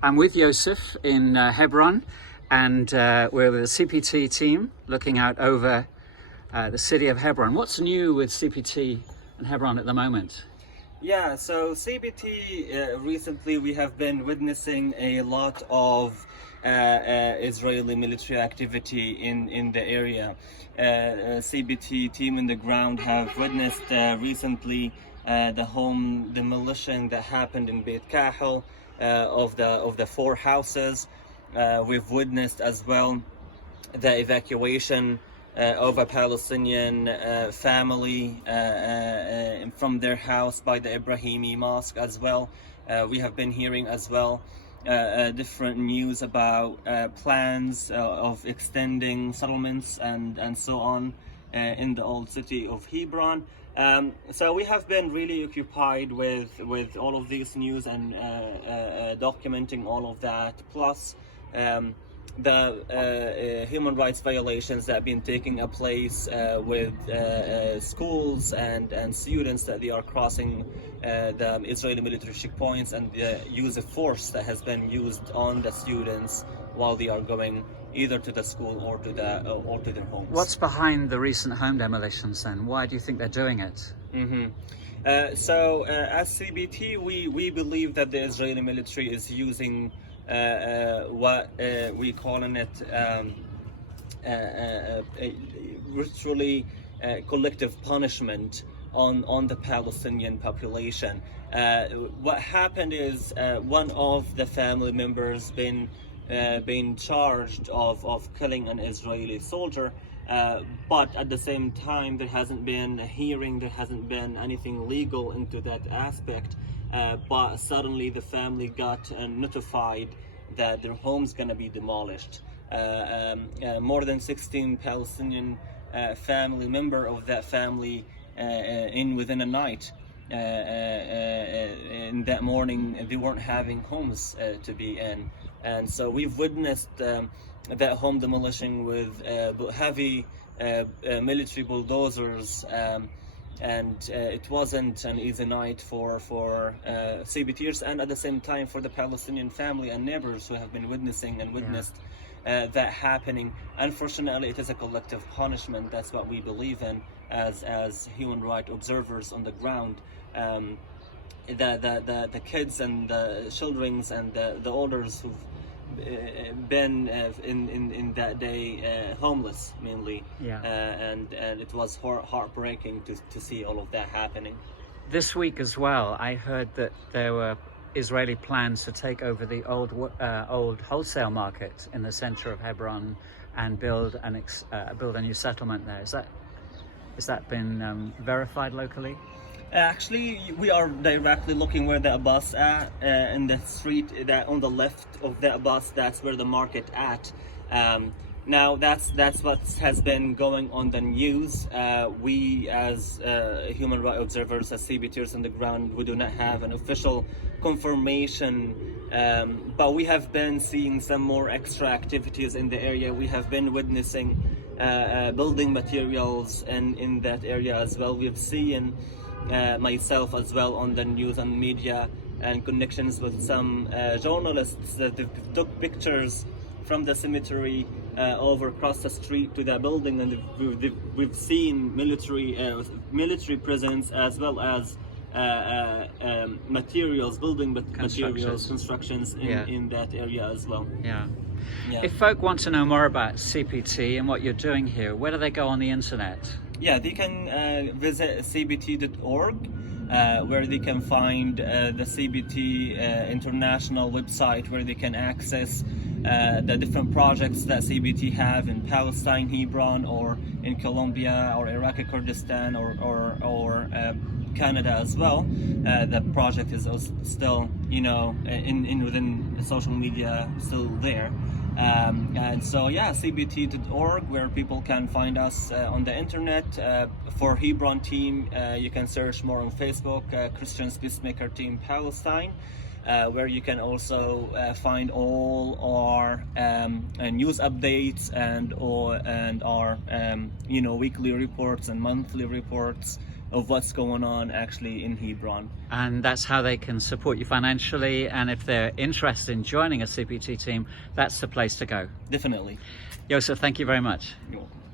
I'm with Yousef in Hebron, and we're with the CPT team looking out over the city of Hebron. What's new with CPT and Hebron at the moment? Yeah, so CBT, recently we have been witnessing a lot of Israeli military activity in the area. CBT team in the ground have witnessed recently the home demolition that happened in Beit Kahal of the four houses. We've witnessed as well the evacuation of a Palestinian family from their house by the Ibrahimi Mosque as well. We have been hearing as well different news about plans of extending settlements and so on in the old city of Hebron. So we have been really occupied with all of these news and documenting all of that, plus the human rights violations that have been taking place with schools and students, that they are crossing the Israeli military checkpoints, and the use of force that has been used on the students while they are going either to the school or to their homes. What's behind the recent home demolitions then? Why do you think they're doing it? So as CBT, we believe that the Israeli military is using what we calling it virtually collective punishment on the Palestinian population. What happened is one of the family members been charged of killing an Israeli soldier, but at the same time there hasn't been a hearing, there hasn't been anything legal into that aspect. But suddenly the family got notified that their home's gonna be demolished. More than 16 Palestinian family member of that family within a night. In that morning, they weren't having homes to be in, and so we've witnessed that home demolition with heavy military bulldozers. And it wasn't an easy night for CBTers, and at the same time for the Palestinian family and neighbors who have been witnessing and witnessed that happening. Unfortunately, it is a collective punishment. That's what we believe in as human rights observers on the ground. The kids and the childrens and the elders who've been in that day homeless mainly, and it was heartbreaking to see all of that happening. This week as well, I heard that there were Israeli plans to take over the old wholesale market in the center of Hebron and build a new settlement there. Has that been verified locally? Actually, we are directly looking where the bus at, in the street that on the left of that bus. That's where the market at. Now that's what has been going on the news. We as human rights observers, as CBTers on the ground, we do not have an official confirmation, but we have been seeing some more extra activities in the area. We have been witnessing building materials in that area as well. We've seen myself as well on the news and media, and connections with some journalists that took pictures from the cemetery over across the street to the building, and we've seen military presence as well as building materials, constructions in that area as well. Yeah. If folk want to know more about CPT and what you're doing here, where do they go on the internet? Yeah, they can visit cbt.org, where they can find the CBT international website, where they can access the different projects that CBT have in Palestine, Hebron, or in Colombia, or Iraqi Kurdistan, or Canada as well. The project is still, within social media, still there. And so cbt.org, where people can find us on the internet. For Hebron team, you can search more on Facebook, Christians Peacemaker Team Palestine, where you can also find all our news updates and our weekly reports and monthly reports of what's going on actually in Hebron. And that's how they can support you financially. And if they're interested in joining a CPT team, that's the place to go. Definitely. Yousef, thank you very much. You're welcome.